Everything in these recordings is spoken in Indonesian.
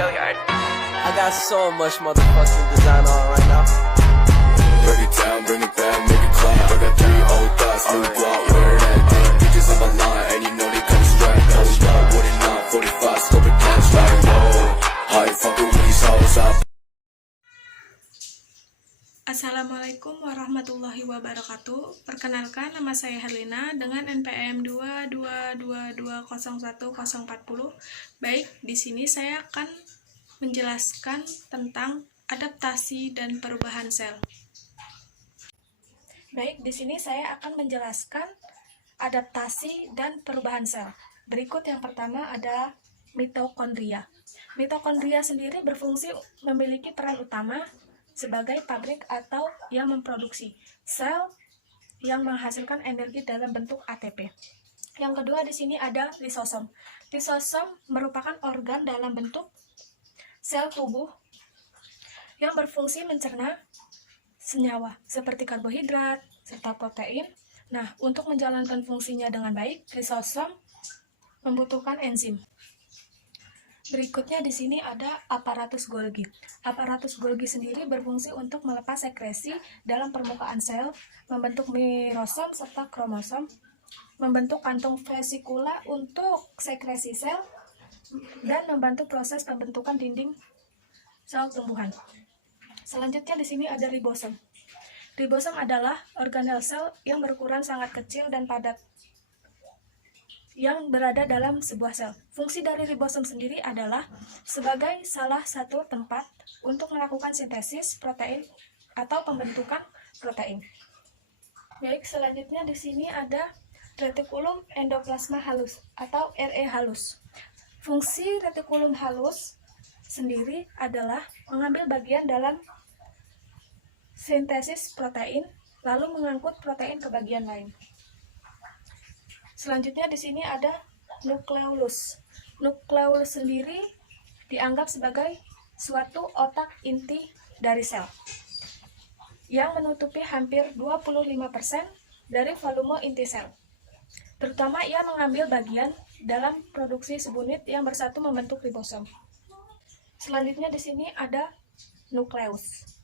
I got so much motherfucking design on right now. Break it down, bring it back, make it clap. I got 3 old thoughts, new block, where that thing. Bitches on my line, and you know they come straight. Hold up, what it not, 45, scope it down, like whoa. How you fucking with these hoes up? Assalamualaikum warahmatullahi wabarakatuh. Perkenalkan, nama saya Herlina dengan NPM 222201040. Baik, di sini saya akan menjelaskan tentang adaptasi dan perubahan sel. Baik, di sini saya akan menjelaskan adaptasi dan perubahan sel. Berikut yang pertama ada mitokondria. Mitokondria sendiri berfungsi memiliki peran utama sebagai pabrik atau yang memproduksi sel yang menghasilkan energi dalam bentuk ATP. Yang kedua di sini ada lisosom. Lisosom merupakan organ dalam bentuk sel tubuh yang berfungsi mencerna senyawa seperti karbohidrat serta protein. Nah, untuk menjalankan fungsinya dengan baik, lisosom membutuhkan enzim. Berikutnya di sini ada aparatus Golgi. Aparatus Golgi sendiri berfungsi untuk melepas sekresi dalam permukaan sel, membentuk mirosom serta kromosom, membentuk kantung vesikula untuk sekresi sel, dan membantu proses pembentukan dinding sel tumbuhan. Selanjutnya di sini ada ribosom. Ribosom adalah organel sel yang berukuran sangat kecil dan padat yang berada dalam sebuah sel. Fungsi dari ribosom sendiri adalah sebagai salah satu tempat untuk melakukan sintesis protein atau pembentukan protein. Baik, selanjutnya di sini ada retikulum endoplasma halus atau RE halus. Fungsi retikulum halus sendiri adalah mengambil bagian dalam sintesis protein lalu mengangkut protein ke bagian lain. Selanjutnya di sini ada nukleolus. Nukleolus sendiri dianggap sebagai suatu otak inti dari sel yang menutupi hampir 25% dari volume inti sel. Terutama ia mengambil bagian dalam produksi subunit yang bersatu membentuk ribosom. Selanjutnya di sini ada nukleus.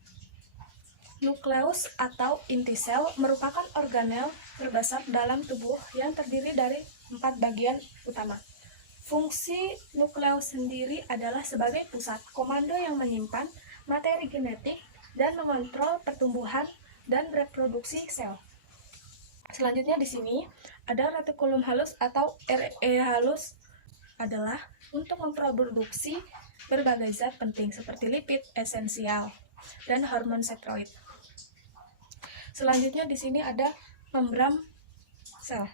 Nukleus atau inti sel merupakan organel terbesar dalam tubuh yang terdiri dari 4 bagian utama. Fungsi nukleus sendiri adalah sebagai pusat komando yang menyimpan materi genetik dan mengontrol pertumbuhan dan reproduksi sel. Selanjutnya di sini ada retikulum halus atau RE halus adalah untuk memproduksi berbagai zat penting seperti lipid esensial dan hormon steroid. Selanjutnya di sini ada membran sel.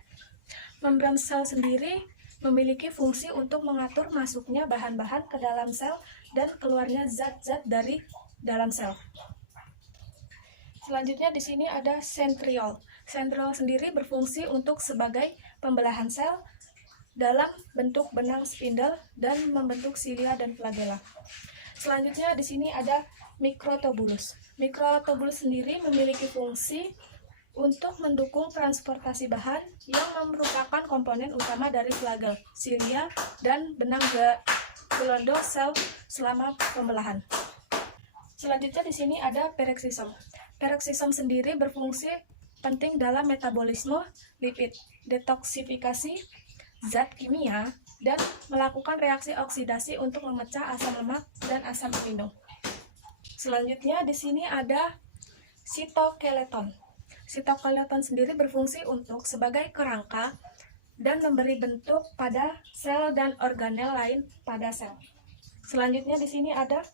Membran sel sendiri memiliki fungsi untuk mengatur masuknya bahan-bahan ke dalam sel dan keluarnya zat-zat dari dalam sel. Selanjutnya di sini ada sentriol. Sentriol sendiri berfungsi untuk sebagai pembelahan sel dalam bentuk benang spindle dan membentuk silia dan flagella. Selanjutnya di sini ada mikrotubulus. Mikrotubulus sendiri memiliki fungsi untuk mendukung transportasi bahan yang merupakan komponen utama dari flagel, silia, dan benang gelondong sel selama pembelahan. Selanjutnya di sini ada peroksisom. Peroksisom sendiri berfungsi penting dalam metabolisme lipid, detoksifikasi zat kimia, dan melakukan reaksi oksidasi untuk memecah asam lemak dan asam amino. Selanjutnya di sini ada sitoskeleton. Sitoskeleton sendiri berfungsi untuk sebagai kerangka dan memberi bentuk pada sel dan organel lain pada sel. Selanjutnya di sini ada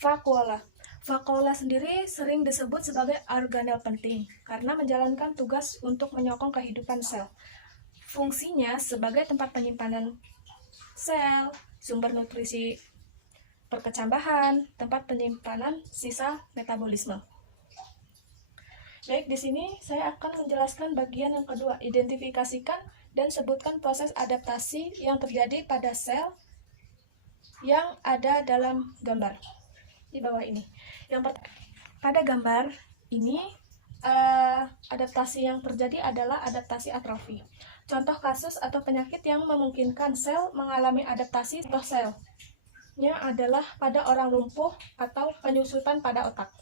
vakuola. Vakuola sendiri sering disebut sebagai organel penting karena menjalankan tugas untuk menyokong kehidupan sel. Fungsinya sebagai tempat penyimpanan sel, sumber nutrisi perkecambahan, tempat penyimpanan sisa metabolisme. Baik, di sini saya akan menjelaskan bagian yang kedua, identifikasikan dan sebutkan proses adaptasi yang terjadi pada sel yang ada dalam gambar di bawah ini. Pada gambar ini adaptasi yang terjadi adalah adaptasi atrofi. Contoh kasus atau penyakit yang memungkinkan sel mengalami adaptasi sel contohnya adalah pada orang lumpuh atau penyusutan pada otak.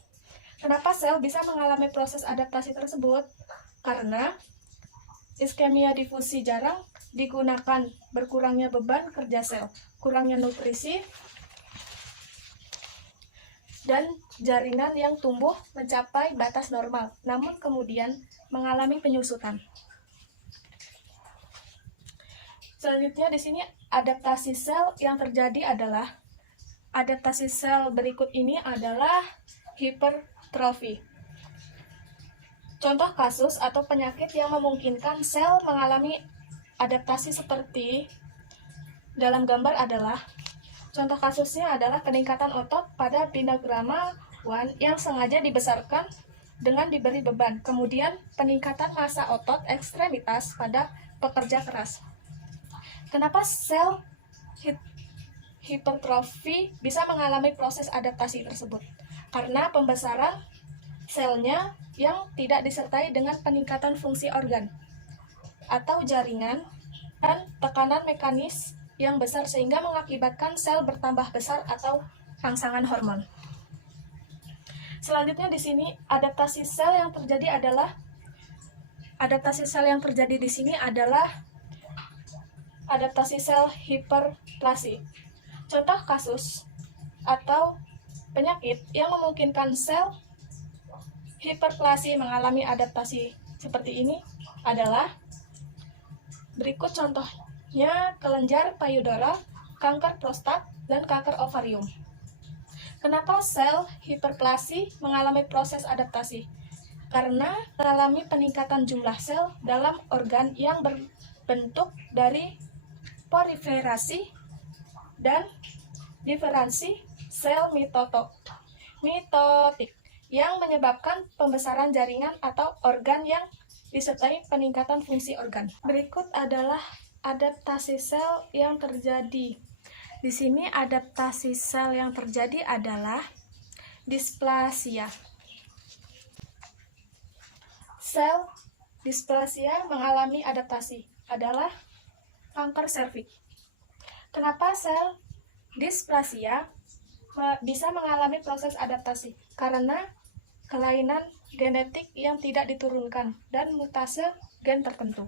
Kenapa sel bisa mengalami proses adaptasi tersebut? Karena iskemia difusi jarang digunakan, berkurangnya beban kerja sel, kurangnya nutrisi, dan jaringan yang tumbuh mencapai batas normal, namun kemudian mengalami penyusutan. Selanjutnya di sini adaptasi sel yang terjadi adalah adaptasi sel berikut ini adalah hipertrofi. Contoh kasus atau penyakit yang memungkinkan sel mengalami adaptasi seperti dalam gambar adalah contoh kasusnya adalah peningkatan otot pada binogramawan yang sengaja dibesarkan dengan diberi beban. Kemudian peningkatan massa otot ekstremitas pada pekerja keras. Kenapa sel hipertrofi bisa mengalami proses adaptasi tersebut? Karena pembesaran selnya yang tidak disertai dengan peningkatan fungsi organ atau jaringan dan tekanan mekanis yang besar sehingga mengakibatkan sel bertambah besar atau rangsangan hormon. Selanjutnya di sini adaptasi sel yang terjadi adalah adaptasi sel hiperplasi. Contoh kasus atau penyakit yang memungkinkan sel hiperplasi mengalami adaptasi seperti ini adalah berikut contohnya: kelenjar payudara, kanker prostat, dan kanker ovarium. Kenapa sel hiperplasi mengalami proses adaptasi? Karena mengalami peningkatan jumlah sel dalam organ yang berbentuk dari proliferasi dan diferensi sel mitotik yang menyebabkan pembesaran jaringan atau organ yang disertai peningkatan fungsi organ. Berikut adalah adaptasi sel yang terjadi. Di sini adaptasi sel yang terjadi adalah displasia. Sel displasia mengalami adaptasi adalah kanker serviks. Kenapa sel displasia bisa mengalami proses adaptasi? Karena kelainan genetik yang tidak diturunkan dan mutase gen tertentu.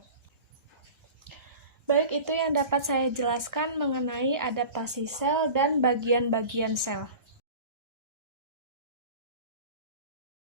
Baik, itu yang dapat saya jelaskan mengenai adaptasi sel dan bagian-bagian sel.